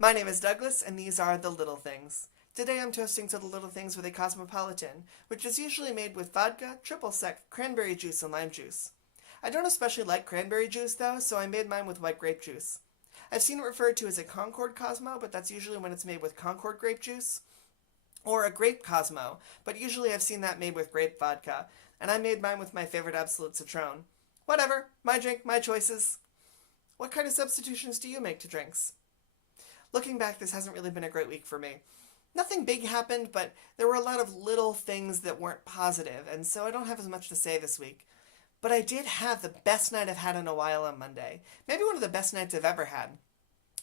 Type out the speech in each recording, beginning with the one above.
My name is Douglas, and these are The Little Things. Today I'm toasting to the little things with a cosmopolitan, which is usually made with vodka, triple sec, cranberry juice, and lime juice. I don't especially like cranberry juice though, so I made mine with white grape juice. I've seen it referred to as a Concord Cosmo, but that's usually when it's made with Concord grape juice, or a grape Cosmo, but usually I've seen that made with grape vodka, and I made mine with my favorite Absolute Citron. Whatever, my drink, my choices. What kind of substitutions do you make to drinks? Looking back, this hasn't really been a great week for me. Nothing big happened, but there were a lot of little things that weren't positive, and so I don't have as much to say this week. But I did have the best night I've had in a while on Monday. Maybe one of the best nights I've ever had.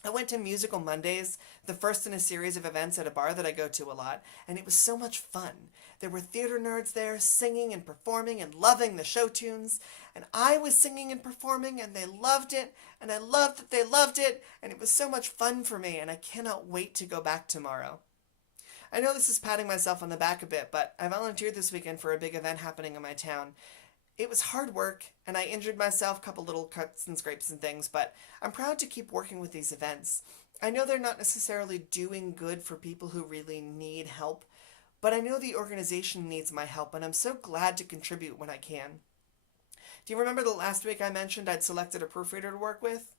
I went to Musical Mondays, the first in a series of events at a bar that I go to a lot, and it was so much fun. There were theater nerds there singing and performing and loving the show tunes, and I was singing and performing, and they loved it, and I loved that they loved it, and it was so much fun for me, and I cannot wait to go back tomorrow. I know this is patting myself on the back a bit, but I volunteered this weekend for a big event happening in my town. It was hard work, and I injured myself, a couple little cuts and scrapes and things, but I'm proud to keep working with these events. I know they're not necessarily doing good for people who really need help, but I know the organization needs my help, and I'm so glad to contribute when I can. Do you remember the last week I mentioned I'd selected a proofreader to work with?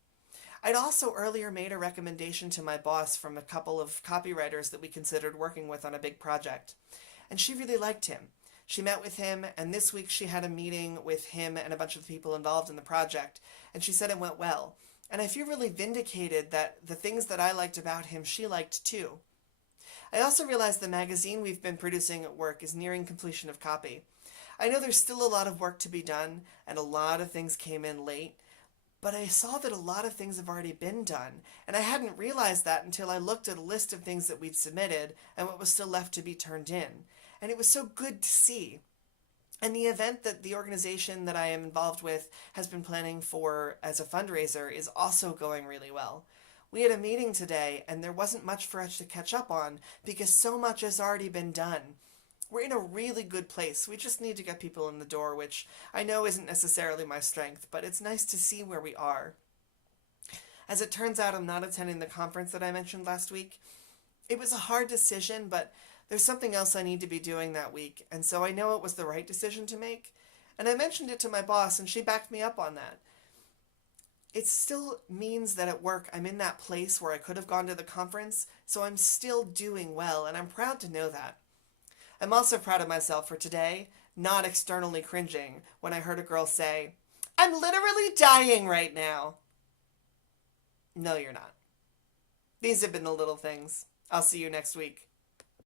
I'd also earlier made a recommendation to my boss from a couple of copywriters that we considered working with on a big project, and she really liked him. She met with him, and this week she had a meeting with him and a bunch of people involved in the project, and she said it went well. And I feel really vindicated that the things that I liked about him, she liked too. I also realized the magazine we've been producing at work is nearing completion of copy. I know there's still a lot of work to be done, and a lot of things came in late, but I saw that a lot of things have already been done, and I hadn't realized that until I looked at a list of things that we'd submitted and what was still left to be turned in. And it was so good to see. And the event that the organization that I am involved with has been planning for as a fundraiser is also going really well. We had a meeting today, and there wasn't much for us to catch up on because so much has already been done. We're in a really good place. We just need to get people in the door, which I know isn't necessarily my strength, but it's nice to see where we are. As it turns out, I'm not attending the conference that I mentioned last week. It was a hard decision, but there's something else I need to be doing that week, and so I know it was the right decision to make. And I mentioned it to my boss, and she backed me up on that. It still means that at work I'm in that place where I could have gone to the conference, so I'm still doing well, and I'm proud to know that. I'm also proud of myself for today, not externally cringing when I heard a girl say, "I'm literally dying right now." No, you're not. These have been the little things. I'll see you next week.